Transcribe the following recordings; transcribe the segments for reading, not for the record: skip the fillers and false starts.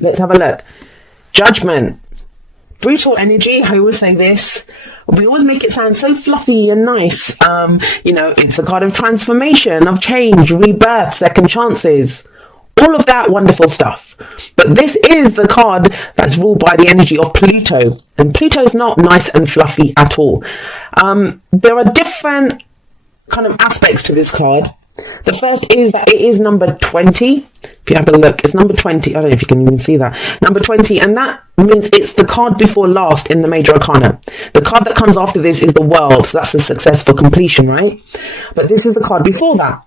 Let's have a look. Judgment. Brutal energy. I always say this. We always make it sound so fluffy and nice. It's a card of transformation, of change, rebirth, second chances. All of that wonderful stuff. But this is the card that's ruled by the energy of Pluto. And Pluto's not nice and fluffy at all. There are different kind of aspects to this card. The first is that it is number 20. If you have a look, it's number 20. I don't know if you can even see that. Number 20. And that means it's the card before last in the major arcana. The card that comes after this is the World. So that's a successful completion, right? But this is the card before that.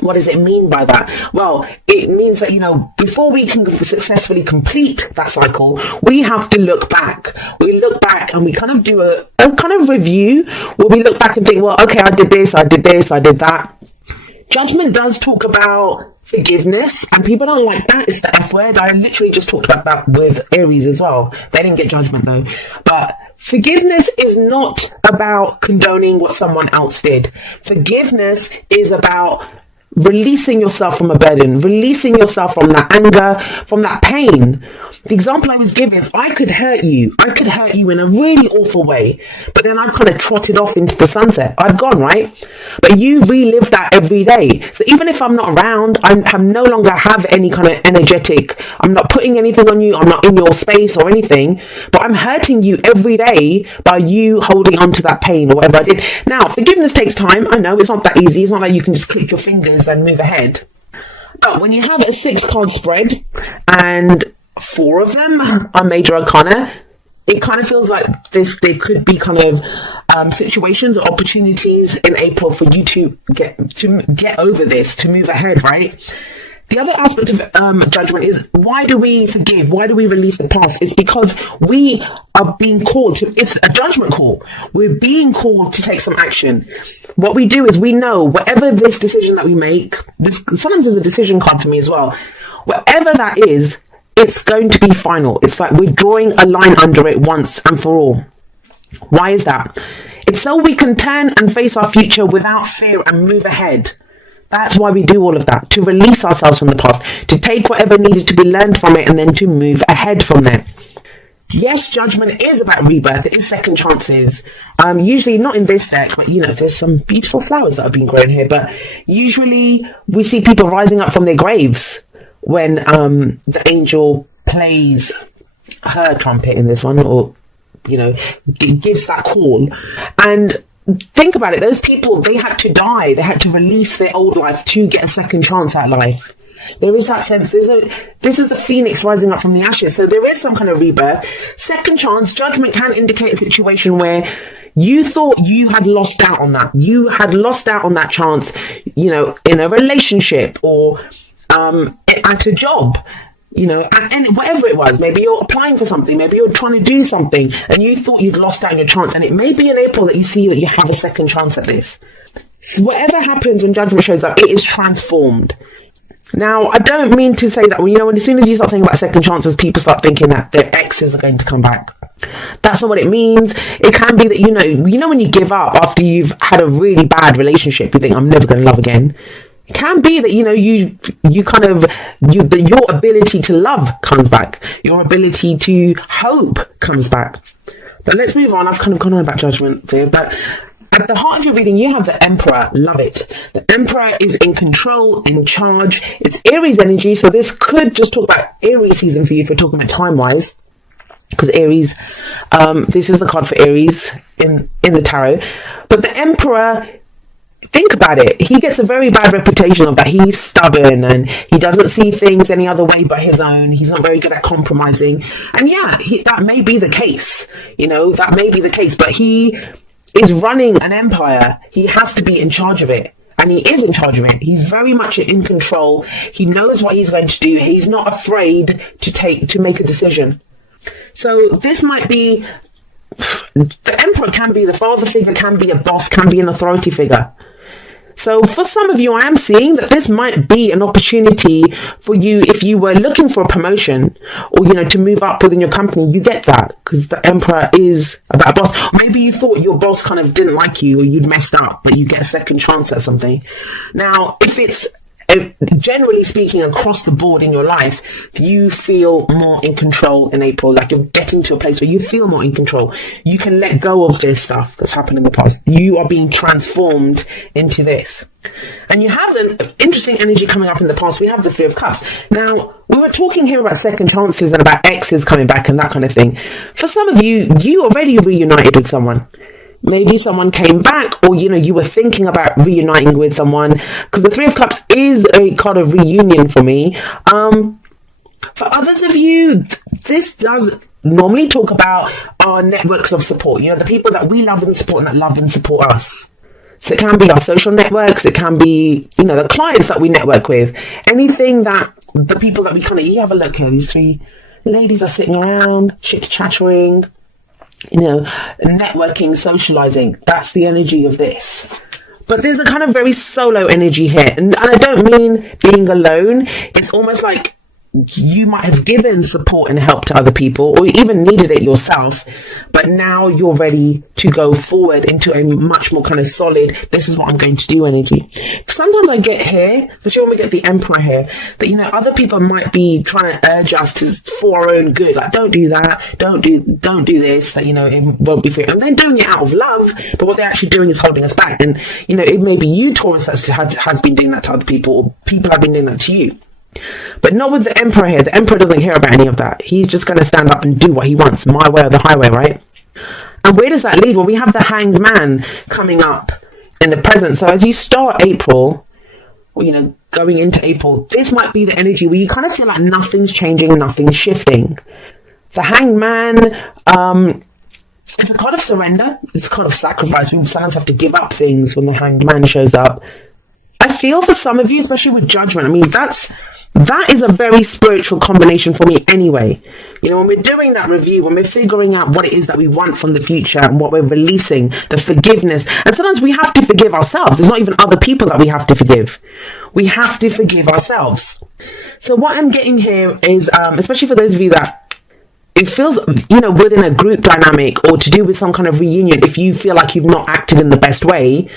What does it mean by that? Well, it means that, before we can successfully complete that cycle, we have to look back. We look back and we kind of do a kind of review where we look back and think, well, okay, I did this, I did that. Judgment does talk about forgiveness, and people don't like that. It's the F word. I literally just talked about that with Aries as well. They didn't get judgment though. But forgiveness is not about condoning what someone else did. Forgiveness is about releasing yourself from a burden, releasing yourself from that anger, from that pain. The example I was giving is I could hurt you in a really awful way, but then I've kind of trotted off into the sunset. I've gone, right? But you relive that every day. So even if I'm not around, I no longer have any kind of energetic, I'm not putting anything on you, I'm not in your space or anything, but I'm hurting you every day by you holding on to that pain or whatever I did. Now, forgiveness takes time. I know it's not that easy. It's not like you can just click your fingers and move ahead. But when you have a 6-card spread and 4 of them are major arcana, it kind of feels like there could be kind of situations or opportunities in April for you to get over this, to move ahead, right? The other aspect of judgment is, why do we forgive? Why do we release the past? It's because we are being called to, it's a judgment call. We're being called to take some action. What we do is we know whatever this decision that we make, this sometimes is a decision card for me as well. Whatever that is, it's going to be final. It's like we're drawing a line under it once and for all. Why is that? It's so we can turn and face our future without fear and move ahead. That's why we do all of that, to release ourselves from the past, to take whatever needed to be learned from it and then to move ahead from there. Yes, judgment is about rebirth. It is second chances. Usually not in this deck, but there's some beautiful flowers that have been grown here. But usually we see people rising up from their graves when the angel plays her trumpet in this one, or gives that call. And think about it, those people, they had to die, they had to release their old life to get a second chance at life. There is that sense, this is the phoenix rising up from the ashes, so there is some kind of rebirth. Second chance, judgment can indicate a situation where you thought you had lost out on that. You had lost out on that chance, in a relationship or at a job. And whatever it was, maybe you're applying for something, maybe you're trying to do something and you thought you'd lost out on your chance, and it may be in April that you see that you have a second chance at this. So whatever happens when judgment shows up, it is transformed. Now, I don't mean to say that, as soon as you start saying about second chances, people start thinking that their exes are going to come back. That's not what it means. It can be that, when you give up after you've had a really bad relationship, you think, I'm never going to love again. It can be that, your ability to love comes back. Your ability to hope comes back. But let's move on. I've kind of gone on about judgment there. But at the heart of your reading, you have the Emperor. Love it. The Emperor is in control, in charge. It's Aries energy. So this could just talk about Aries season for you if we're talking about time-wise. Because Aries, this is the card for Aries in the tarot. But the Emperor, think about it, he gets a very bad reputation of that he's stubborn and he doesn't see things any other way but his own. He's not very good at compromising. And that may be the case. That may be the case. But he is running an empire. He has to be in charge of it. And he is in charge of it. He's very much in control. He knows what he's going to do. He's not afraid to make a decision. So this might be, the Emperor can be the father figure, can be a boss, can be an authority figure. So for some of you, I am seeing that this might be an opportunity for you if you were looking for a promotion or, to move up within your company. You get that because the Emperor is about a boss. Or maybe you thought your boss kind of didn't like you or you'd messed up, but you get a second chance at something. Now, if it's generally speaking, across the board in your life, you feel more in control in April. Like you're getting to a place where you feel more in control. You can let go of this stuff that's happened in the past. You are being transformed into this. And you have an interesting energy coming up in the past. We have the Three of Cups. Now, we were talking here about second chances and about exes coming back and that kind of thing. For some of you, you already reunited with someone. Maybe someone came back, or, you were thinking about reuniting with someone, because the Three of Cups is a kind of reunion for me. For others of you, this does normally talk about our networks of support, the people that we love and support and that love and support us. So it can be our social networks, it can be, the clients that we network with, anything that the people that we you have a look here, these three ladies are sitting around, chit-chattering, networking, socializing. That's the energy of this. But there's a kind of very solo energy here. And I don't mean being alone. It's almost like you might have given support and help to other people, or even needed it yourself, but now you're ready to go forward into a much more kind of solid, this is what I'm going to do energy. Sometimes I get here, especially when we get the Emperor here, that other people might be trying to urge us for our own good, like don't do that, don't do this, that it won't be fair, and they're doing it out of love, but what they're actually doing is holding us back. And it may be you, Taurus, that has been doing that to other people, or people have been doing that to you. But not with the Emperor here. The Emperor doesn't care about any of that. He's just going to stand up and do what he wants, my way or the highway, right? And where does that lead? Well, we have the Hanged Man coming up in the present. So as you start April, or, going into April, this might be the energy where you kind of feel like nothing's changing, nothing's shifting. The Hanged Man, it's a card of surrender. It's a card of sacrifice. We sometimes have to give up things when the Hanged Man shows up. I feel for some of you, especially with Judgment, that is a very spiritual combination for me anyway. When we're doing that review, when we're figuring out what it is that we want from the future and what we're releasing, the forgiveness. And sometimes we have to forgive ourselves. It's not even other people that we have to forgive. We have to forgive ourselves. So what I'm getting here is, especially for those of you that it feels, within a group dynamic or to do with some kind of reunion, if you feel like you've not acted in the best way,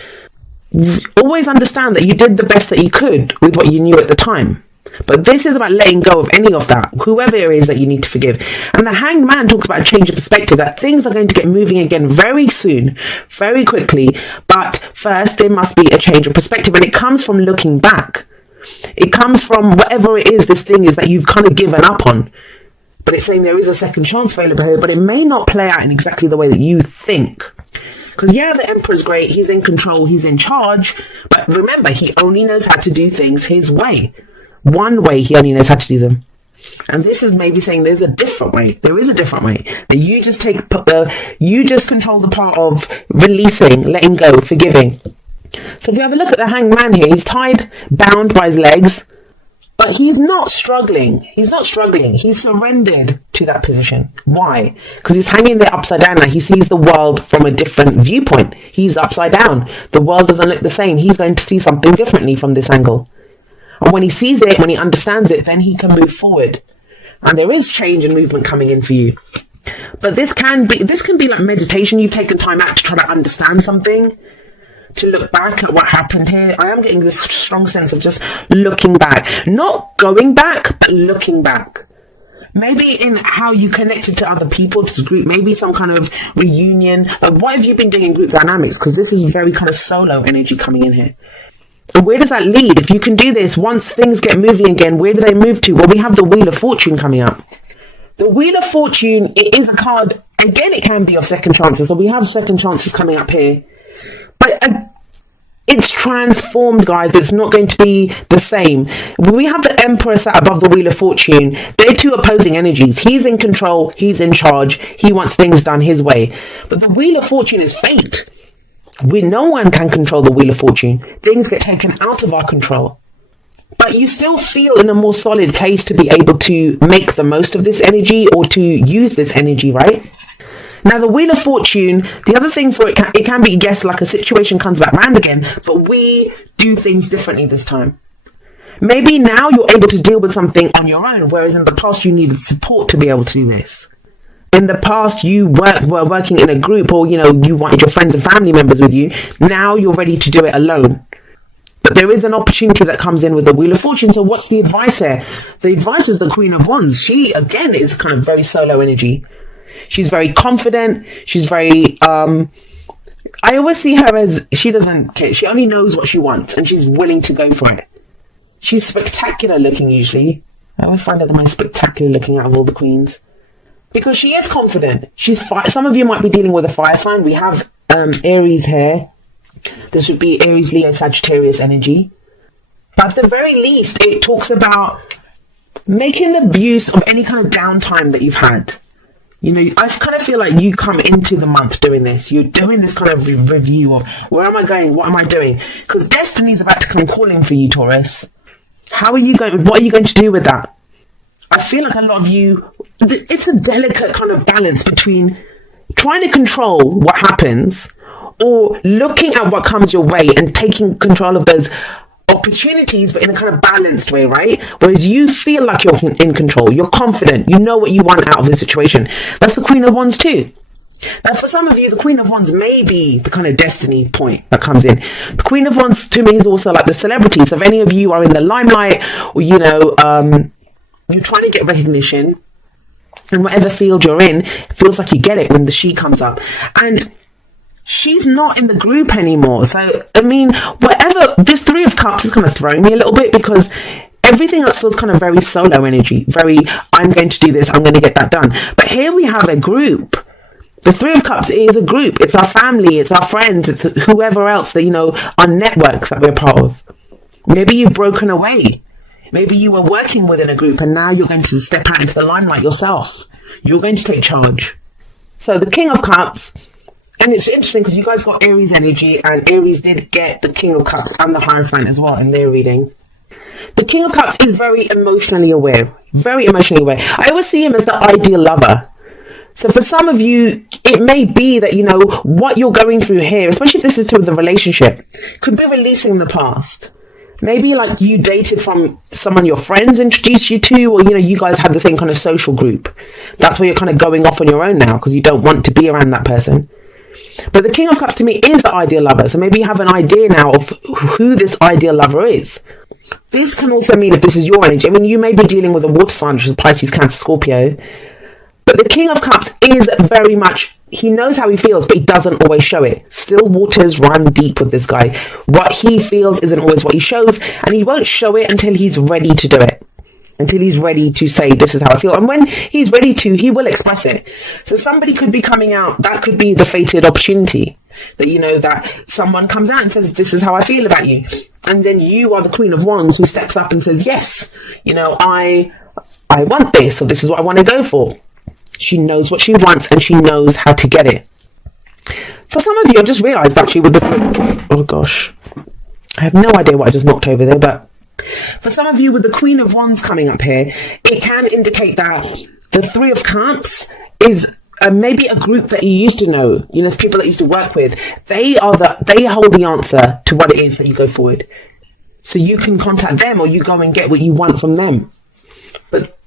always understand that you did the best that you could with what you knew at the time. But this is about letting go of any of that, whoever it is that you need to forgive. And the Hanged Man talks about a change of perspective, that things are going to get moving again very soon, very quickly. But first, there must be a change of perspective. And it comes from looking back. It comes from whatever it is, this thing is that you've kind of given up on. But it's saying there is a second chance available here, but it may not play out in exactly the way that you think. Because, the Emperor's great. He's in control. He's in charge. But remember, he only knows how to do things his way. One way he only knows how to do them. And this is maybe saying there's a different way. There is a different way. That you just control the part of releasing, letting go, forgiving. So if you have a look at the Hanged Man here, he's bound by his legs. But he's not struggling. He's surrendered to that position. Why? Because he's hanging there upside down now. He sees the world from a different viewpoint. He's upside down. The world doesn't look the same. He's going to see something differently from this angle. And when he sees it, when he understands it, then he can move forward. And there is change and movement coming in for you. But this can be like meditation. You've taken time out to try to understand something, to look back at what happened here. I am getting this strong sense of just looking back. Not going back, but looking back. Maybe in how you connected to other people, to the group, maybe some kind of reunion. What have you been doing in group dynamics? Because this is very kind of solo energy coming in here. And where does that lead? If you can do this, once things get moving again, where do they move to? Well, we have the Wheel of Fortune coming up. The Wheel of Fortune, it is a card, again, it can be of second chances. So we have second chances coming up here. But it's transformed, guys. It's not going to be the same. We have the Emperor sat above the Wheel of Fortune. They're two opposing energies. He's in control. He's in charge. He wants things done his way. But the Wheel of Fortune is fate. No one can control the Wheel of Fortune. Things get taken out of our control. But you still feel in a more solid place to be able to make the most of this energy or to use this energy, right? Now, the Wheel of Fortune, the other thing for it can be, yes, like a situation comes back round again, but we do things differently this time. Maybe now you're able to deal with something on your own, whereas in the past you needed support to be able to do this. In the past, you were working in a group, or, you wanted your friends and family members with you. Now you're ready to do it alone. But there is an opportunity that comes in with the Wheel of Fortune. So what's the advice here? The advice is the Queen of Wands. She, again, is kind of very solo energy. She's very confident. She's very, I always see her as, she doesn't care. She only knows what she wants and she's willing to go for it. She's spectacular looking usually. I always find her the most spectacular looking out of all the queens. Because she is confident. Some of you might be dealing with a fire sign. We have Aries here. This would be Aries, Leo, Sagittarius energy. But at the very least, it talks about making the use of any kind of downtime that you've had. You know, I kind of feel like you come into the month doing this. You're doing this kind of review of where am I going? What am I doing? Because destiny's about to come calling for you, Taurus. How are you going? What are you going to do with that? I feel like a lot of you, it's a delicate kind of balance between trying to control what happens or looking at what comes your way and taking control of those opportunities, but in a kind of balanced way, right? Whereas you feel like you're in control, you're confident, you know what you want out of the situation. That's the Queen of Wands too. Now, for some of you, the Queen of Wands may be the kind of destiny point that comes in. The Queen of Wands to me is also like the celebrity. So if any of you are in the limelight, or you know, you're trying to get recognition, in whatever field you're in, it feels like you get it when the she comes up. And she's not in the group anymore. So, I mean, whatever, this Three of Cups is kind of throwing me a little bit because everything else feels kind of very solo energy. Very, I'm going to do this, I'm going to get that done. But here we have a group. The Three of Cups is a group. It's our family, it's our friends, it's whoever else that, you know, our networks that we're part of. Maybe you've broken away. Maybe you were working within a group and now you're going to step out into the limelight yourself. You're going to take charge. So the King of Cups, and it's interesting because you guys got Aries energy and Aries did get the King of Cups and the Hierophant as well in their reading. The King of Cups is very emotionally aware. Very emotionally aware. I always see him as the ideal lover. So for some of you, it may be that, you know, what you're going through here, especially if this is to the relationship, could be releasing the past. Maybe like you dated from someone your friends introduced you to, or, you know, you guys had the same kind of social group. That's where you're kind of going off on your own now because you don't want to be around that person. But the King of Cups to me is the ideal lover. So maybe you have an idea now of who this ideal lover is. This can also mean if this is your energy. I mean, you may be dealing with a water sign, which is Pisces, Cancer, Scorpio. But the King of Cups is very much, he knows how he feels, but he doesn't always show it. Still waters run deep with this guy. What he feels isn't always what he shows, and he won't show it until he's ready to do it. Until he's ready to say, this is how I feel. And when he's ready to, he will express it. So somebody could be coming out, that could be the fated opportunity. That, you know, that someone comes out and says, this is how I feel about you. And then you are the Queen of Wands who steps up and says, yes, you know, I want this, or this is what I want to go for. She knows what she wants and she knows how to get it. For some of you, I've just realised actually with the... Oh gosh. I have no idea what I just knocked over there, but for some of you with the Queen of Wands coming up here, it can indicate that the Three of Cups is maybe a group that you used to know, you know, people that you used to work with. They hold the answer to what it is that you go forward. So you can contact them or you go and get what you want from them. But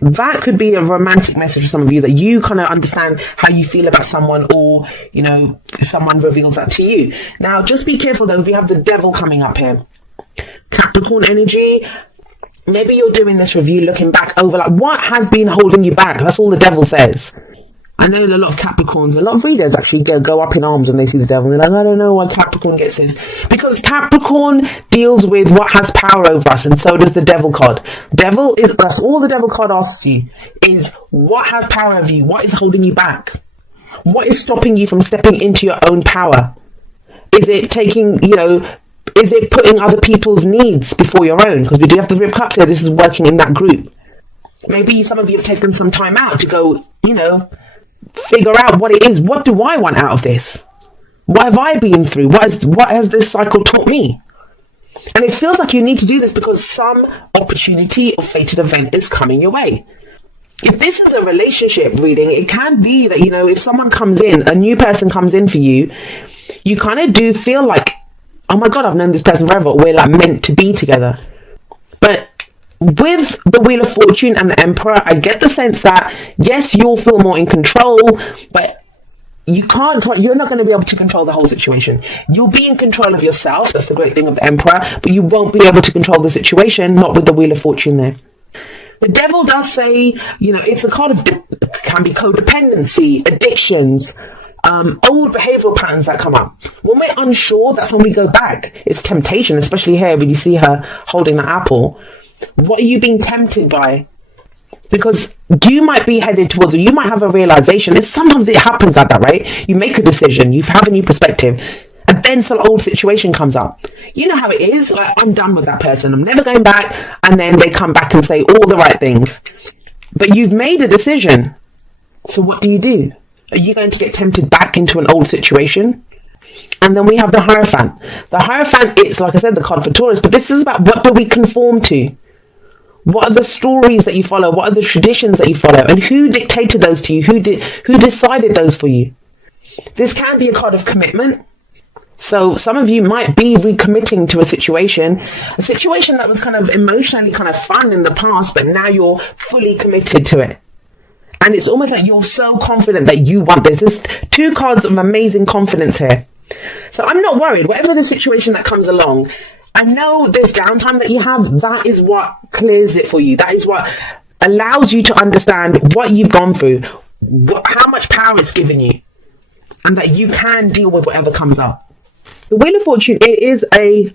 that could be a romantic message for some of you, that you kind of understand how you feel about someone, or, you know, someone reveals that to you. Now, just be careful though, we have the Devil coming up here. Capricorn energy. Maybe you're doing this review looking back over like what has been holding you back. That's all the Devil says. I know a lot of Capricorns, a lot of readers actually go up in arms when they see the Devil. And they're like, I don't know why Capricorn gets this. Because Capricorn deals with what has power over us, and so does the Devil card. Devil is, that's all the Devil card asks you, is what has power over you? What is holding you back? What is stopping you from stepping into your own power? Is it taking, you know, is it putting other people's needs before your own? Because we do have the Three of Cups here. This is working in that group. Maybe some of you have taken some time out to go, you know, figure out what it is. What do I want out of this? What have I been through? What has this cycle taught me? And it feels like you need to do this because some opportunity or fated event is coming your way. If this is a relationship reading, it can be that, you know, if someone comes in, a new person comes in for you, you kind of do feel like, oh my God, I've known this person forever. We're like meant to be together. But with the Wheel of Fortune and the Emperor, I get the sense that, yes, you'll feel more in control, but you're not going to be able to control the whole situation. You'll be in control of yourself. That's the great thing of the Emperor, but you won't be able to control the situation, not with the Wheel of Fortune there. The Devil does say, it's a card of, can be codependency, addictions, old behavioral patterns that come up. When we're unsure, that's when we go back. It's temptation, especially here when you see her holding the apple. What are you being tempted by? Because you might be headed towards, or you might have a realization. Sometimes it happens like that, right? You make a decision, you have a new perspective, and then some old situation comes up. You know how it is. Like, I'm done with that person. I'm never going back. And then they come back and say all the right things. But you've made a decision. So what do? Are you going to get tempted back into an old situation? And then we have the Hierophant. The Hierophant, it's, like I said, the card for Taurus. But this is about, what do we conform to? What are the stories that you follow? What are the traditions that you follow? And who dictated those to you? Who decided those for you? This can be a card of commitment. So some of you might be recommitting to a situation that was kind of emotionally kind of fun in the past, but now you're fully committed to it. And it's almost like you're so confident that you want this. There's two cards of amazing confidence here. So I'm not worried. Whatever the situation that comes along, I know this downtime that you have, that is what clears it for you. That is what allows you to understand what you've gone through, how much power it's given you, and that you can deal with whatever comes up. The Wheel of Fortune is the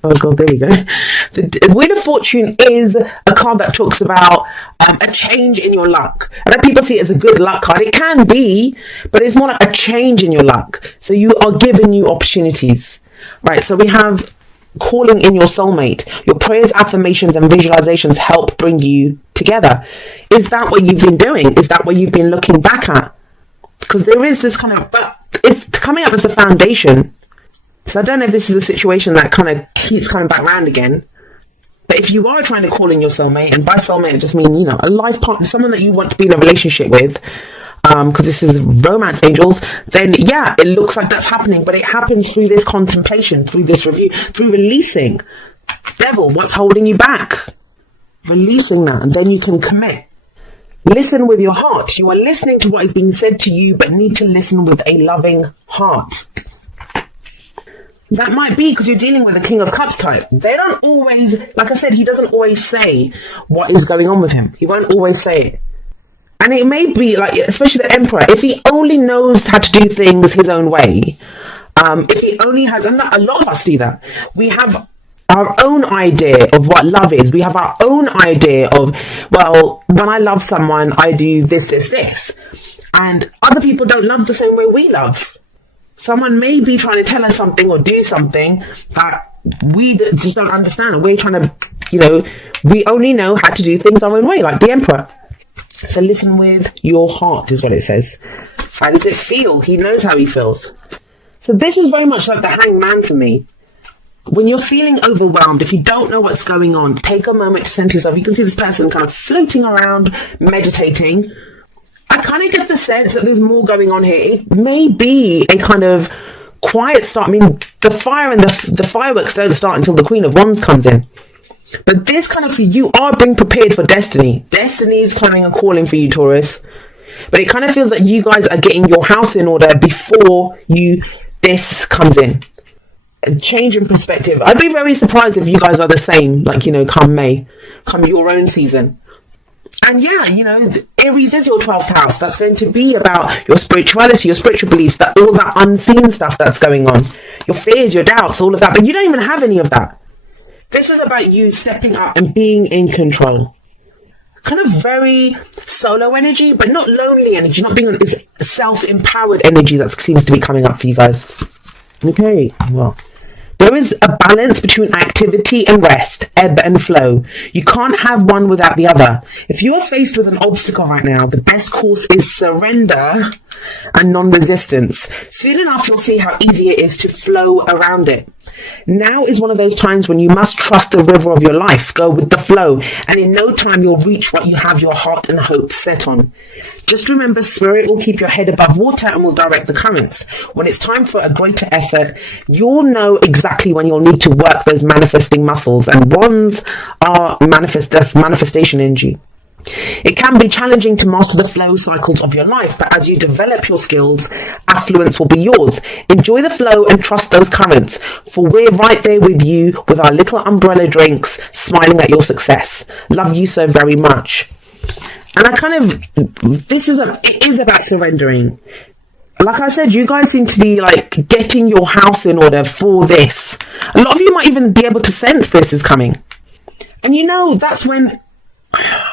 Wheel of Fortune is a card that talks about a change in your luck. I know people see it as a good luck card. It can be, but it's more like a change in your luck. So you are given new opportunities, right? So we have calling in your soulmate. Your prayers, affirmations, and visualizations help bring you together. Is that what you've been doing? Is that what you've been looking back at? Because there is this kind of, but it's coming up as the foundation. So I don't know if this is a situation that kind of keeps coming back round again. But if you are trying to call in your soulmate, and by soulmate I just mean, a life partner, someone that you want to be in a relationship with, because this is romance angels, then yeah, it looks like that's happening. But it happens through this contemplation, through this review, through releasing. Devil, what's holding you back? Releasing that, and then you can commit. Listen with your heart. You are listening to what is being said to you, but need to listen with a loving heart. That might be because you're dealing with a King of Cups type. They don't always, like I said, he doesn't always say what is going on with him. He won't always say it. And it may be, like, especially the Emperor, if he only knows how to do things his own way, if he only has, and a lot of us do that, we have our own idea of what love is. We have our own idea of, well, when I love someone, I do this, this, this. And other people don't love the same way we love. Someone may be trying to tell us something or do something that we just don't understand. We're trying to, we only know how to do things our own way, like the Emperor. So listen with your heart is what it says. How does it feel? He knows how he feels. So this is very much like the Hanged Man for me. When you're feeling overwhelmed, if you don't know what's going on, take a moment to center yourself. You can see this person kind of floating around, meditating. I kind of get the sense that there's more going on here. It may be a kind of quiet start. I mean, the fire and the fireworks don't start until the Queen of Wands comes in. But this kind of, you are being prepared for destiny. Destiny is coming and calling for you, Taurus. But it kind of feels like you guys are getting your house in order before this comes in. A change in perspective. I'd be very surprised if you guys are the same, like, come May, come your own season. And yeah, Aries is your 12th house. That's going to be about your spirituality, your spiritual beliefs, that all that unseen stuff that's going on. Your fears, your doubts, all of that. But you don't even have any of that. This is about you stepping up and being in control. Kind of very solo energy, but not lonely energy. Not being it's self-empowered energy that seems to be coming up for you guys. Okay, well. There is a balance between activity and rest, ebb and flow. You can't have one without the other. If you are faced with an obstacle right now, the best course is surrender and non-resistance. Soon enough, you'll see how easy it is to flow around it. Now is one of those times when you must trust the river of your life, go with the flow, and in no time you'll reach what you have your heart and hope set on. Just remember, spirit will keep your head above water and will direct the currents. When it's time for a greater effort, you'll know exactly when you'll need to work those manifesting muscles, and wands are that's manifestation energy. It can be challenging to master the flow cycles of your life, but as you develop your skills, affluence will be yours. Enjoy the flow and trust those currents, for we're right there with you with our little umbrella drinks, smiling at your success. Love you so very much. And it is about surrendering. Like I said, you guys seem to be like getting your house in order for this. A lot of you might even be able to sense this is coming. And that's when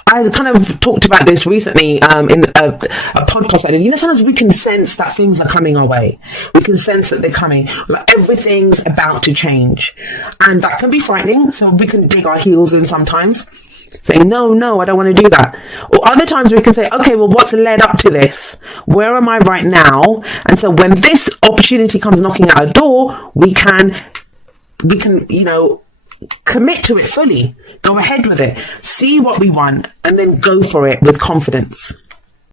I kind of talked about this recently in a podcast I did. Sometimes we can sense that things are coming our way. We can sense that they're coming. Like everything's about to change. And that can be frightening. So we can dig our heels in sometimes. Saying, no, I don't want to do that. Or other times we can say, okay, well, what's led up to this? Where am I right now? And so when this opportunity comes knocking at our door, we can, commit to it fully. Go ahead with it. See what we want and then go for it with confidence.